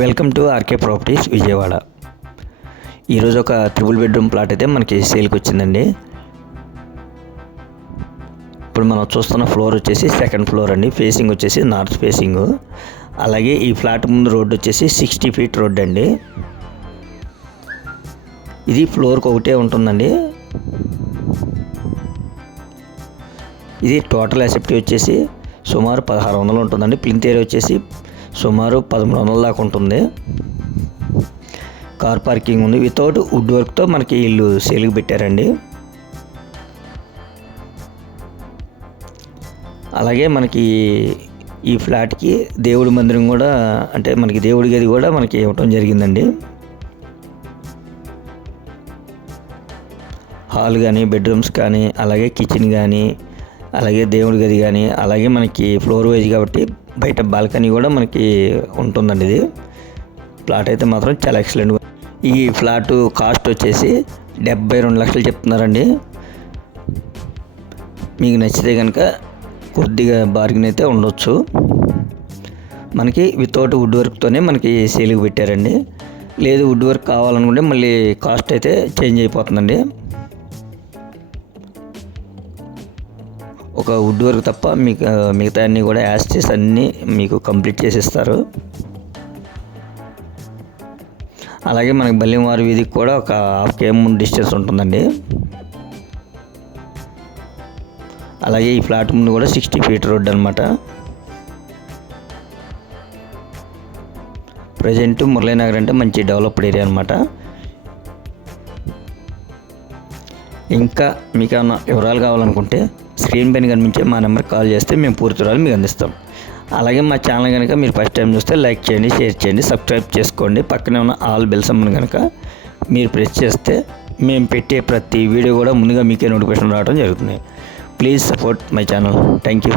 Welcome to RK properties Vijayawada. ఈరోజు ఒక triple bedroom plot అయితే మనకి సేల్కి వచ్చిందండి. ఇప్పుడు మనం చూస్తున్న ఫ్లోర్ వచ్చేసి సెకండ్ ఫ్లోర్ అండి. ఫేసింగ్ వచ్చేసి నార్త్ ఫేసింగ్. అలాగే ఈ ఫ్లాట్ ముందు రోడ్డు వచ్చేసి 60 ఫీట్ రోడ్ అండి. ఇది ఫ్లోర్కి ఒకటే ఉంటుందండి. ఇది టోటల్ ఎసెప్టీ వచ్చేసి సుమారు 1600 ఉంటుందండి. ప్లింత్ ఏరియా వచ్చేసి సుమారు 1300 దాకా ఉంటుంది. కార్ పార్కింగ్ ఉంది. వితౌట్ వుడ్ వర్క్తో మనకి ఇల్లు సేల్కి పెట్టారండి. అలాగే మనకి ఈ ఫ్లాట్కి దేవుడి మందిరం కూడా, అంటే మనకి దేవుడి గది కూడా మనకి ఇవ్వటం జరిగిందండి. హాల్ కానీ, బెడ్రూమ్స్ కానీ, అలాగే కిచెన్ కానీ, అలాగే దేవుడి గది కానీ, అలాగే మనకి ఫ్లోర్ వైజ్ కాబట్టి బయట బాల్కనీ కూడా మనకి ఉంటుందండి. ఇది ఫ్లాట్ అయితే మాత్రం చాలా ఎక్సలెంట్గా. ఈ ఫ్లాట్ కాస్ట్ వచ్చేసి 72 లక్షలు చెప్తున్నారండి. మీకు నచ్చితే కనుక కొద్దిగా బార్గెన్ అయితే ఉండొచ్చు. మనకి వితౌట్ వుడ్ వర్క్తోనే మనకి సేల్కి పెట్టారండి. లేదు వుడ్ వర్క్ కావాలనుకుంటే మళ్ళీ కాస్ట్ అయితే చేంజ్ అయిపోతుందండి. ఒక వుడ్ వర్క్ తప్ప మీకు మిగతా అన్నీ కూడా యాస్టిస్ అన్నీ మీకు కంప్లీట్ చేసిస్తారు. అలాగే మనకి బల్లివారి వీధికి కూడా ఒక 1/2 km డిస్టెన్స్ ఉంటుందండి. అలాగే ఈ ఫ్లాట్ ముందు కూడా 60 ఫీట్ రోడ్ అనమాట. ప్రజెంట్ మురళీనగర్ అంటే మంచి డెవలప్డ్ ఏరియా అనమాట. ఇంకా మీకు ఏమైనా వివరాలు కావాలనుకుంటే స్క్రీన్ పైన కనిపించే మా నెంబర్కి కాల్ చేస్తే మేము పూర్తి వివరాలు మీకు అందిస్తాం. అలాగే మా ఛానల్ కనుక మీరు ఫస్ట్ టైం చూస్తే లైక్ చేయండి, షేర్ చేయండి, సబ్స్క్రైబ్ చేసుకోండి. పక్కనే ఉన్న ఆల్ బెల్ సింబల్ కనుక మీరు ప్రెస్ చేస్తే మేము పెట్టే ప్రతి వీడియో కూడా ముందుగా మీకే నోటిఫికేషన్ రావడం జరుగుతుంది. Please support my channel. Thank you.